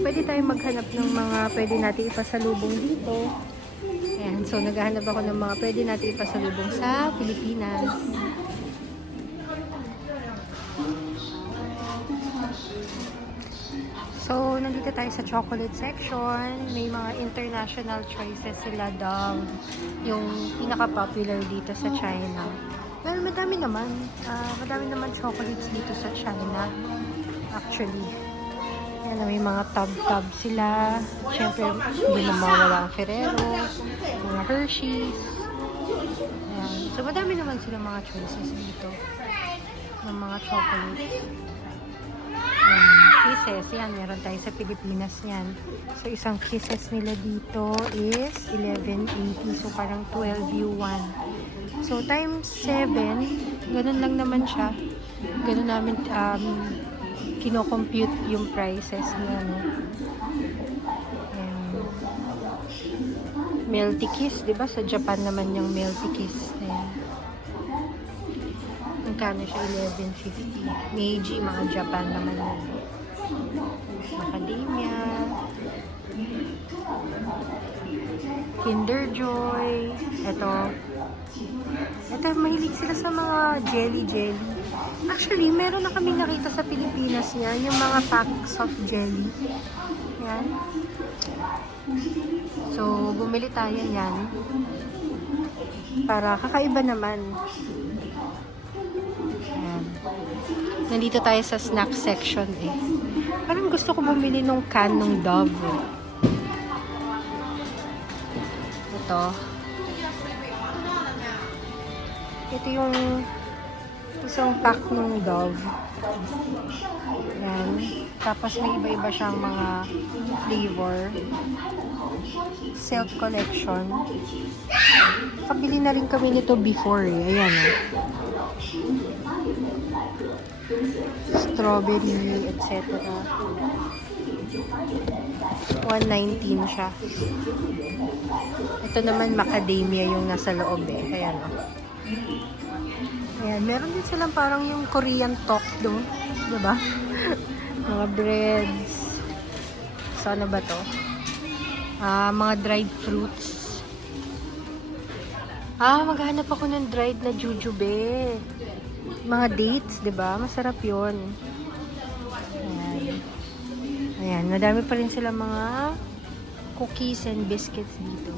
pwede tayong maghanap ng mga pwede natin ipasalubong dito. Ayan, so naghahanap ako ng mga pwede natin ipasalubong sa Pilipinas. So, nandito tayo sa chocolate section. May mga international choices sila daw. Yung pinaka-popular dito sa China. Well, madami naman chocolates dito sa China. Actually. Ayan, may mga tub-tub sila. Siyempre, hindi na mawala ang Ferrero. Mga Hershey's. Ayan. So, madami naman sila mga choices dito. Ng mga chocolate. Kisses, yan, meron tayo sa Pilipinas yan. So, isang kisses nila dito is 11.80. So, parang 12 yuan. So, times 7, ganun lang naman siya. Ganun namin kino-compute yung prices niya, no? Melty kiss, diba? Sa Japan naman yung melty kiss. Ayan. Magkano siya? 11.50. Meiji, mga Japan naman yun. Macadamia, Kinder Joy, ito, mahilig sila sa mga jelly. Actually, meron na kami nakita sa Pilipinas niya, yung mga packs of jelly. Yan. So, bumili tayo yan. Para kakaiba naman. Yan. Nandito tayo sa snack section eh. Parang gusto ko bumili nung can ng Dove. Ito. Ito yung isang pack ng Dove. Yan. Tapos may iba-iba siyang mga flavor. Silk collection. Kabili na rin kami nito before eh. Ayan o. Strawberry, etc. 119 siya. Ito naman macadamia yung nasa loob eh. Ayan o. Ayan, meron din silang parang yung Korean talk doon. Diba? Mga breads. So, ano ba to? Mga dried fruits. Maghanap ako ng dried na jujube. Mga dates, diba? Masarap yun. Ayan. Ayan, madami pa rin sila mga cookies and biscuits dito.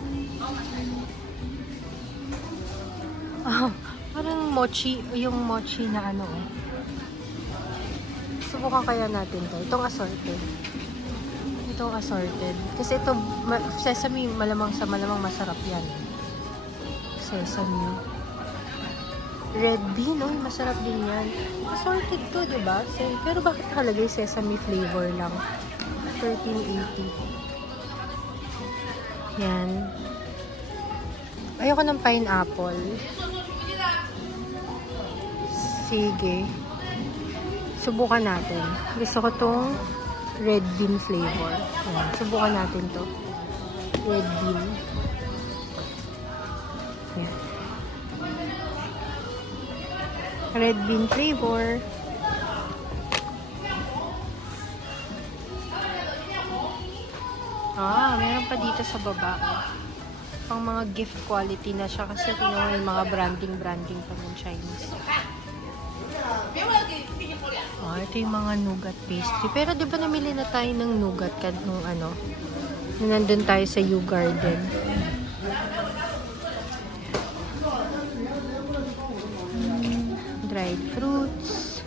Parang mochi, yung mochi na ano eh. Subukan kaya natin to. Itong assorted. Kasi ito, sesame, malamang masarap yan. Sesame. Red bean, masarap din yan. Assorted to, diba? Pero bakit nakalagay sesame flavor lang? 13.80. Yan. Ayoko ng pineapple. Sige. Subukan natin. Gusto ko tong red bean flavor. Ayan. Subukan natin to. Red bean. Ayan. Red bean flavor. Meron pa dito sa baba. Pang mga gift quality na siya kasi may mga branding pa ng Chinese. Ito yung mga nougat pastry. Pero di ba namili na tayo ng nougat nung nandun tayo sa U Garden. Dried fruits.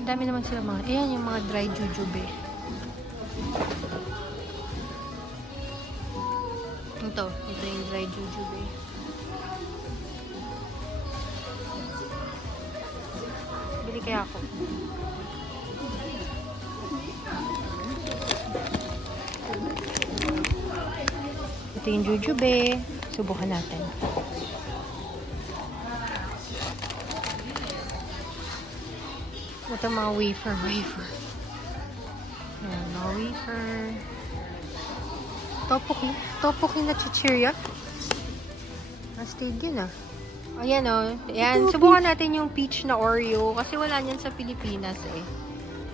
Dami naman sila mga, ayan yung mga dried jujube. Ito yung dried jujube. Bili kaya ako. Ito yung jujube. Subukan natin. Ito mga wafer. Ayan, mga wafer. Topoki na chichirya. Stayed yun Ayan o. Ayan. Ito, Subukan natin yung peach na Oreo kasi wala niyan sa Pilipinas eh.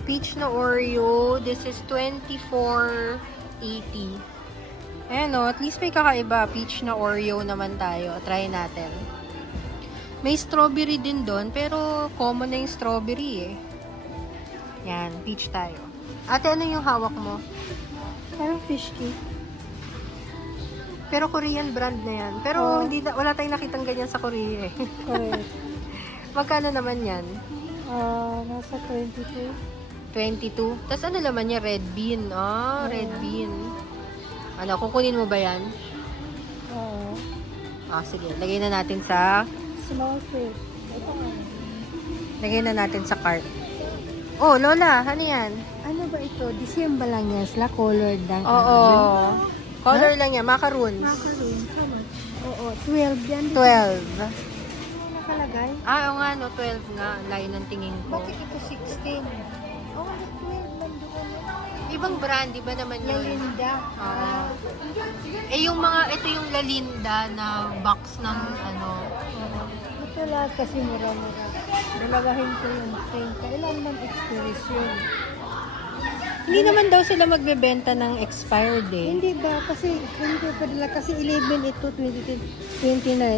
Peach na Oreo. This is 24.80. Ayan o. At least may kakaiba. Peach na Oreo naman tayo. Try natin. May strawberry din doon. Pero common na yung strawberry eh. Yan. Peach tayo. Ate, ano yung hawak mo? Parang fish cake. Pero Korean brand na yan. Pero Oh. hindi wala tayong nakitang ganyan sa Korea eh. Correct. Magkano naman yan? Nasa 22. 22. Tapos ano naman niya? Red bean. Red bean. Ano, kukunin mo ba yan? Oo. Sige. Lagay na natin sa... Small fish. Ito nga. Lagay na natin sa cart. Oh, Lola. Ano yan? Ano ba ito? December lang yan. Sila colored lang. Oo. Color lang yan. Macaroons. Macaroon. How much? Oo. 12 yan. 12. Nakalagay? Oo nga, no. 12 nga. Layo ng tingin ko. Bakit ito 16? Oh, 12 lang doon. Ibang brand, di ba naman yun? Lalinda. Oo. Yung mga, ito yung Lalinda na box ng ano. Ito lahat kasi mura-mura. Dalawahin ko yung 30. Ilan man expiration? Hindi naman daw sila magbebenta ng expired eh. Hindi ba? Kasi hindi pa nila. Kasi 11 ito, 29.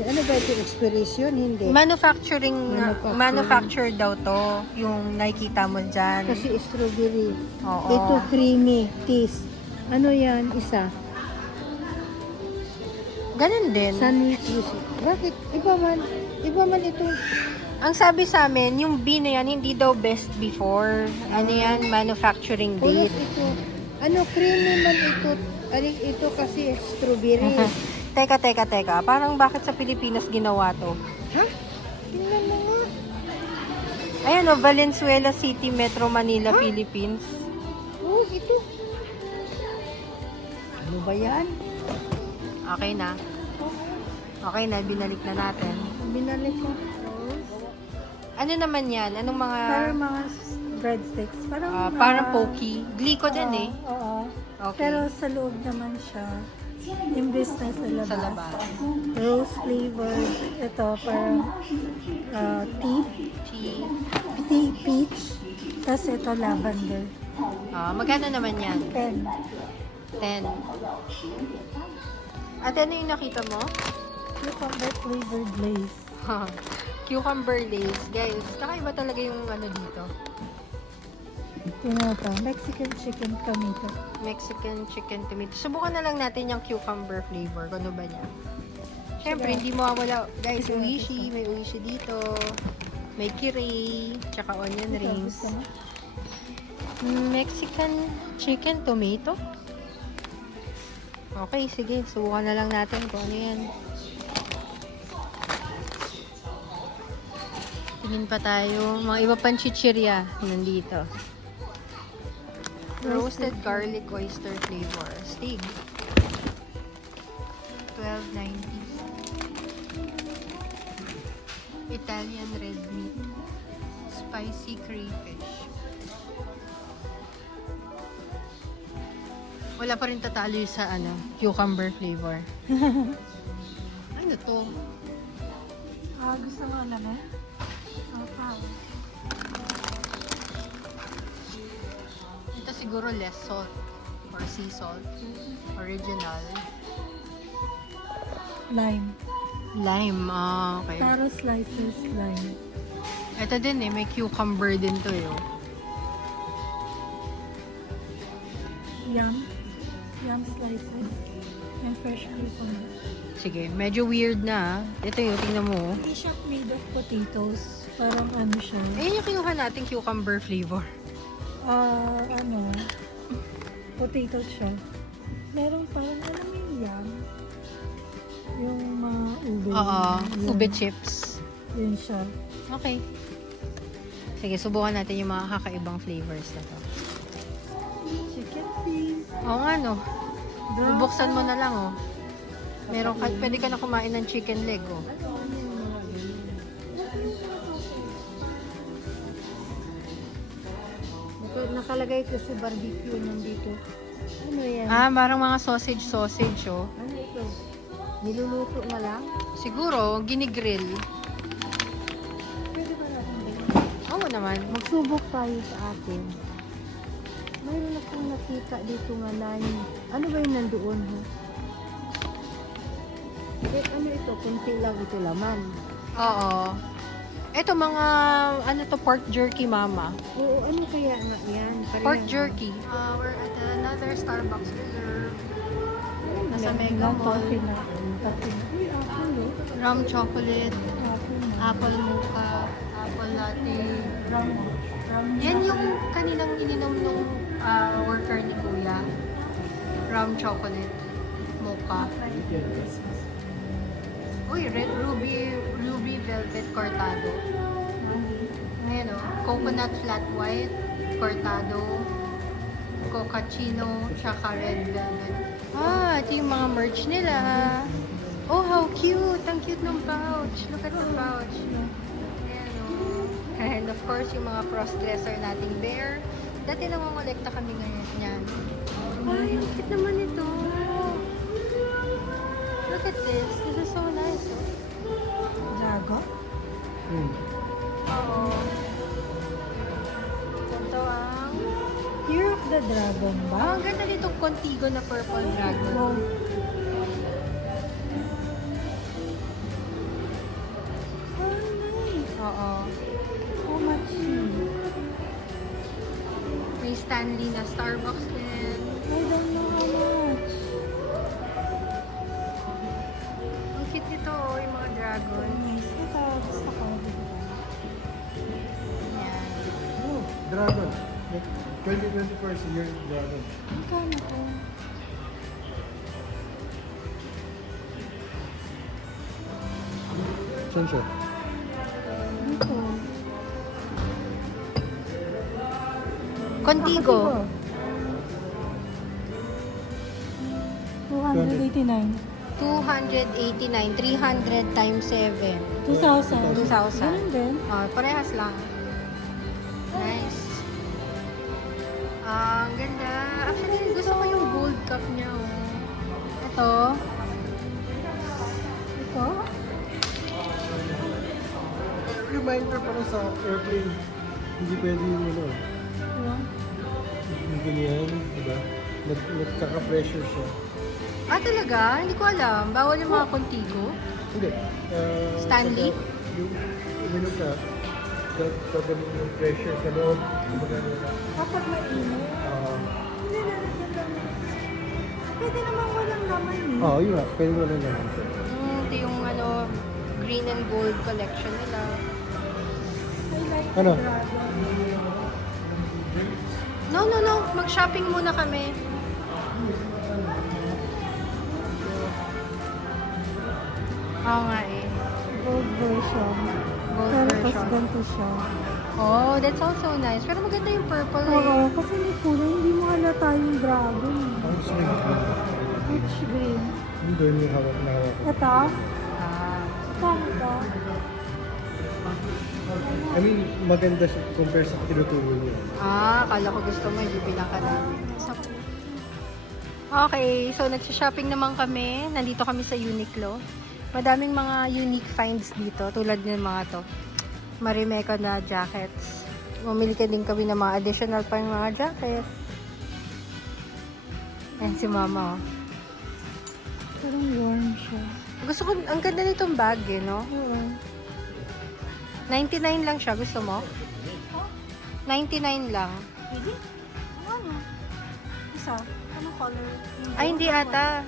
Ano ba ito expiration? Hindi. Manufacturing, Manufacturing. manufactured daw to. Yung nakikita mo dyan. Kasi strawberry. Oo. Ito creamy. Taste. Ano yan? Isa. Ganun din. Sunny juicy. Bakit? Iba man ito. Ang sabi sa amin, yung B na yan, hindi daw best before. Ano yan? Manufacturing Ulos date. ito. Ano, creamy man ito. Ito kasi strawberry. Teka. Parang bakit sa Pilipinas ginawa to? Ha? Tingnan mo nga. Ayan o, Valenzuela City, Metro Manila, Philippines. Oh, ito. Ano ba yan? Okay na. Okay na, binalik na natin. Binalik ko. Ano naman yan? Anong mga... Parang mga breadsticks. parang pokey. Glico din eh. Oo. Okay. Pero sa loob naman siya. Imbes na sa labas. Sa labas. Rose flavored. Ito, parang tea. Tea peach. Tapos ito lavender. Magkano naman yan? 10. 10. At ano yung nakita mo? Cucumber flavored lace. Cucumber lace. Guys, kakaiba talaga yung ano dito. Tingnan ito. Mexican chicken tomato. Mexican chicken tomato. Subukan na lang natin yung cucumber flavor. Kung ano ba niya. Siyempre, hindi mawawala. Guys, uishi. May uishi dito. May kirei. Tsaka onion Ito, rings. gusto mo? Mexican chicken tomato? Okay, sige. Subukan na lang natin kung ano yan. Tingin pa tayo. Mga iba pang chichirya nandito. Roasted garlic oyster flavor. Stig. $12.90. Italian red meat. Spicy crayfish. Wala pa rin tatalo yung sa ano, cucumber flavor. Ano to? Gusto mo alam eh? Ito siguro less salt or sea salt. Original. Lime. Lime. Okay. Taro slices lime. Ito din eh, may cucumber din to eh. Yum. Yum slices. And fresh cucumber. Sige, medyo weird na. Ito yung, tingnan mo. Hindi siya made of potatoes. Parang ano siya. Ayun yung kinuha natin cucumber flavor. Potatoes siya. Meron parang alam mo yung yum. Yung mga ube. Oo, Yun. ube chips. Yun siya. Okay. Sige, subukan natin yung mga kakaibang flavors na to. Chicken feet. Oo nga no. Bubuksan mo na lang oh. Meron ka, pwede ka na kumain ng chicken leg oh. Nakalagay ito sa barbecue nandito. Ano yan? Parang mga sausage oh. Ano ito? Niluluto na lang? Siguro, ginigrill. Pwede ba natin din? Oo naman. Magsubok tayo sa atin. Mayroon akong nakita dito nga line. Ano ba yung nandoon? Ha? Eh, ano ito? Kunti lang ito laman. Oo. Ito mga, ano to, pork jerky, mama. Oo, ano kaya nga yan? Pork jerky. We're at another Starbucks reserve. Nasa Mega Mall. Coffee na. Coffee na. Uy, apple oh. Rum chocolate, Apple na. apple mocha, apple latte. Rum. Yan yung kaninang ininom nung worker ni Kuya. Rum chocolate, mocha. Uy, red ruby velvet cortado. Ayan o, coconut flat white, cortado, cocacino, tsaka red velvet. Ito yung mga merch nila. Oh, how cute! Ang cute ng pouch. Look at the pouch. Ayan o. And of course, yung mga cross-dresser nating bear. Dati nangongolekta kami ngayon yan. Ay, ang cute naman ito. Look at this. This is so nice. Oh. Drago? Oo. Ito ang... Year of the Dragon ba? ang ganda nitong Contigo na purple dragon. Wow. Oh, nice. Oo. How much? May Stanley na Starbucks din. I don't know how much. Ang cute nito, oh, yung mga dragon. Nice. Ito, gusto ko. Yan. Oh, Dragon. 2024 is the year of Dragon. Ang kano ko? Saan siya? Dito. Contigo. 289. 289. 300 times 7. 2,000. 2,000. Ganun din. Parehas lang. Nice. Ang ganda. Actually, gusto ko yung gold cup niya. Oh. Ito. Ito? Reminder para sa airplane. Hindi pwede yung ano. Ito. Yung ganyan, diba? Nagkaka-pressure siya. Talaga? Hindi ko alam. Bawal yung mga Contigo? Hindi. Stanley? Yung uminom ka, gagawin yung pressure sa loob. Kapag mainit. Hindi lalagyan lang. Pwede naman walang laman eh. Oo, yun nga. Pwede mo lang naman siya. Ito yung ano, green and gold collection nila. I like Ano? the dragon. No. Mag-shopping muna kami. Oo nga eh. Gold version. Gold Pero pas version. ganito siya. Oh, that's also nice. Pero maganda yung purple Oo, eh. kasi may kulay, hindi mo halata yung dragon. Ang slim. Peach green. Yung doon yung hawak na hawak. Ito? Ah. Kano to? I mean, maganda siya compare sa tinuturo niya. Akala ko gusto mo, yung pinaka namin. Okay, so nagsha-shopping naman kami. Nandito kami sa Uniqlo. Madaming mga unique finds dito, tulad ng mga to. Marimekko na jackets. Bumili ka din kami ng mga additional pa yung mga jacket. Ayan si mama, oh. Parang warm siya. Gusto ko, ang ganda nitong bag, eh, no? Oo. 99 lang siya, gusto mo? 99 lang. Pwede? Ano? Isa? Anong color? Ay, hindi ata.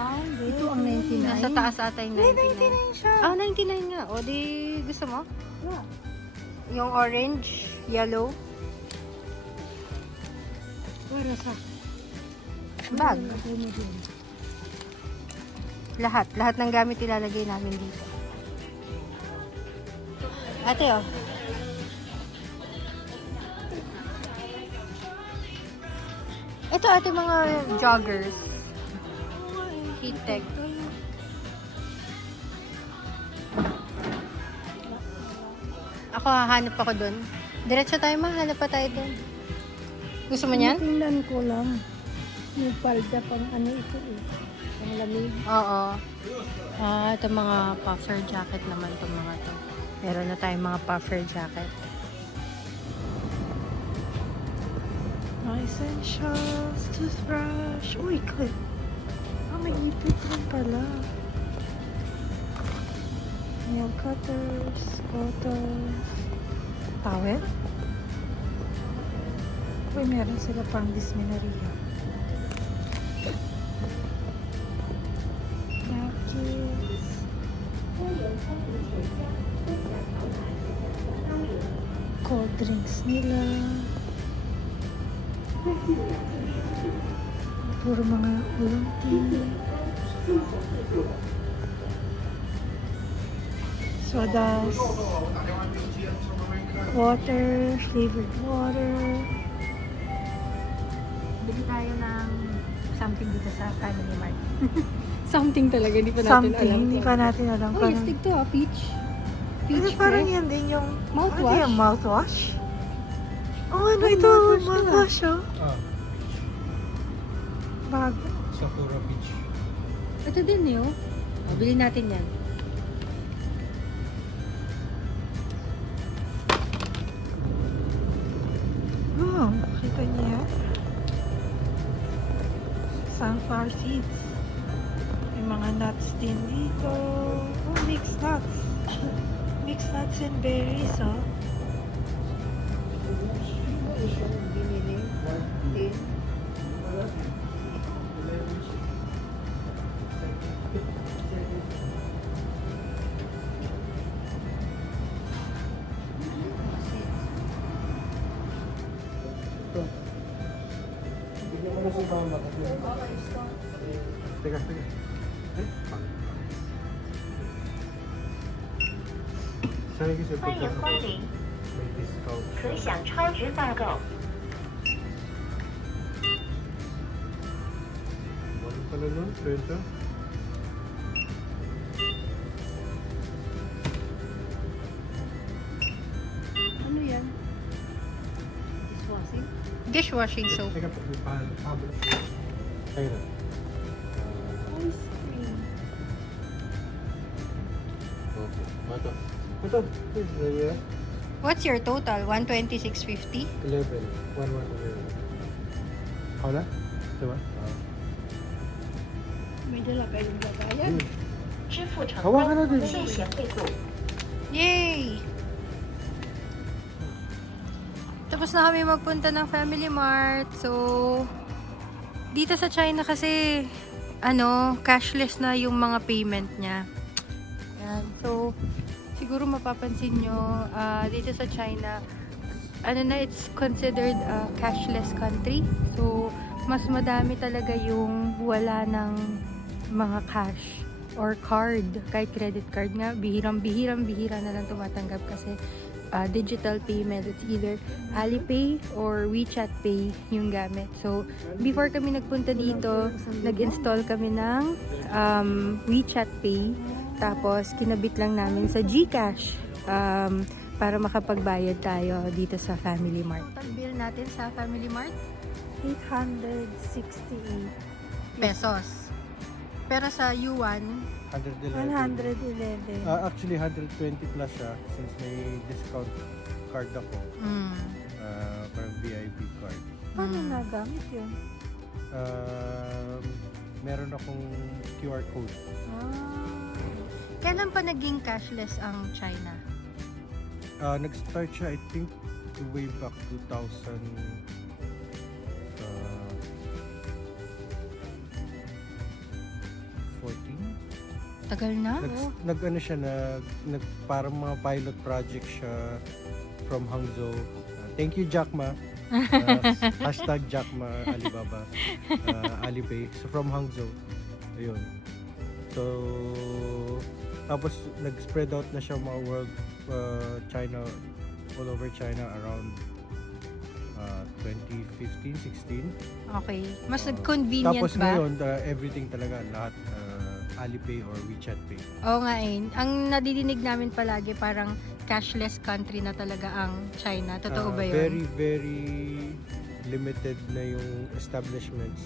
Hindi. Ito ang 99. Nasa taas ata yung 99. 99 siya. 99 nga. O, di gusto mo? Yeah. Yung orange, yellow, Para sa bag. Lalagay mo dun. Lahat ng gamit ilalagay namin dito. Ate, oh. Ito, ate, mga joggers. Heat tech. Ako, hahanap ako dun. Diretso tayo, mahanap pa tayo dun. Gusto mo niyan? Tingnan ko lang. Yung palda pang ano ito eh. Ang lamig. Oo. Ito mga puffer jacket naman itong mga to. Meron na tayong mga puffer jacket. Essentials, toothbrush. Uy, good. May ipit rin pala. Nail cutters, photos, towel. Uy, meron sila pang dismineria. Napkins. Cold drinks nila. Puro mga ulang tea. Sodas. Water. Flavored water. Bili tayo ng something dito sa Family Mart. Something talaga, hindi pa natin Something. alam. Hindi pa natin alam. Oh, yes, tig to peach. Pero Peach parang press. yan din yung Mouthwash? Ano yung mouthwash? Oh, ano Oh, ito? mouthwash Mouthwash, oh. Ah, Bago. Sakura Peach. Ito din eh, oh. Bili natin yan. Oh, kita niya. Sunflower seeds. May mga nuts din dito. Oh, mixed nuts. Mixed nuts and berries, oh. Ito. Bigyan mo na si mama kasi. Teka, teka. Eh? Sana kasi 欢迎光临， may discount. 可享超值赞购。 Ano pala nun? 30? Ano yan? Dishwashing? Dishwashing soap. Teka, pablo. Ayun na. Ice cream. Okay. Ito. Ito. Ito. What's your total? 126.50? 11. 11. Hala? Diba? May dala kayong lagayan. Yun. 支付成 Hawakan 功， natin. 谢谢惠顾。 Yay! Tapos na kami magpunta ng Family Mart. So, dito sa China kasi, cashless na yung mga payment niya. Yan. So, siguro mapapansin nyo, dito sa China, it's considered a cashless country. So, mas madami talaga yung wala ng mga cash or card, kahit credit card nga, bihira na lang tumatanggap kasi digital payment. It's either Alipay or WeChat Pay yung gamit. So, before kami nagpunta dito, nag-install kami ng WeChat Pay. Tapos, kinabit lang namin sa GCash para makapagbayad tayo dito sa Family Mart. Total bill natin sa Family Mart? 868. Pesos. Pero sa yuan, 111. 111. Actually, 120 plus siya since may discount card ako. Parang VIP card. Paano nagamit yun? Meron akong QR code. Kailan pa naging cashless ang China? Nag-start siya, I think, way back 2014. Tagal na? Nag-ano siya, parang mga pilot project siya from Hangzhou. Thank you, Jack Ma. Hashtag Jack Ma Alibaba. Alipay. So, from Hangzhou. Ayun. So, tapos nag-spread out na siya mga world, China, all over China around 2015, 16. Okay. Mas convenient Tapos ba? ngayon, everything talaga, lahat Alipay or WeChat Pay. Oo nga eh. Ang nadidinig namin palagi parang cashless country na talaga ang China. Totoo ba yun? Very, very limited na yung establishments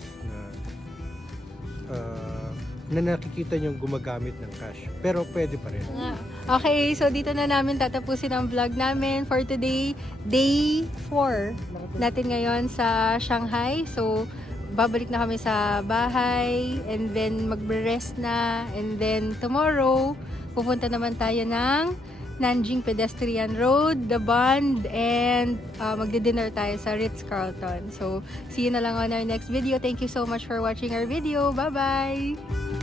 na nakikita niyong gumagamit ng cash. Pero pwede pa rin. Okay, so dito na namin tatapusin ang vlog namin for today. Day 4 natin ngayon sa Shanghai. So, babalik na kami sa bahay and then magbe-rest na. And then tomorrow, pupunta naman tayo ng Nanjing Pedestrian Road, The Bund, and magdi-dinner tayo sa Ritz-Carlton. So, see you na lang on our next video. Thank you so much for watching our video. Bye-bye!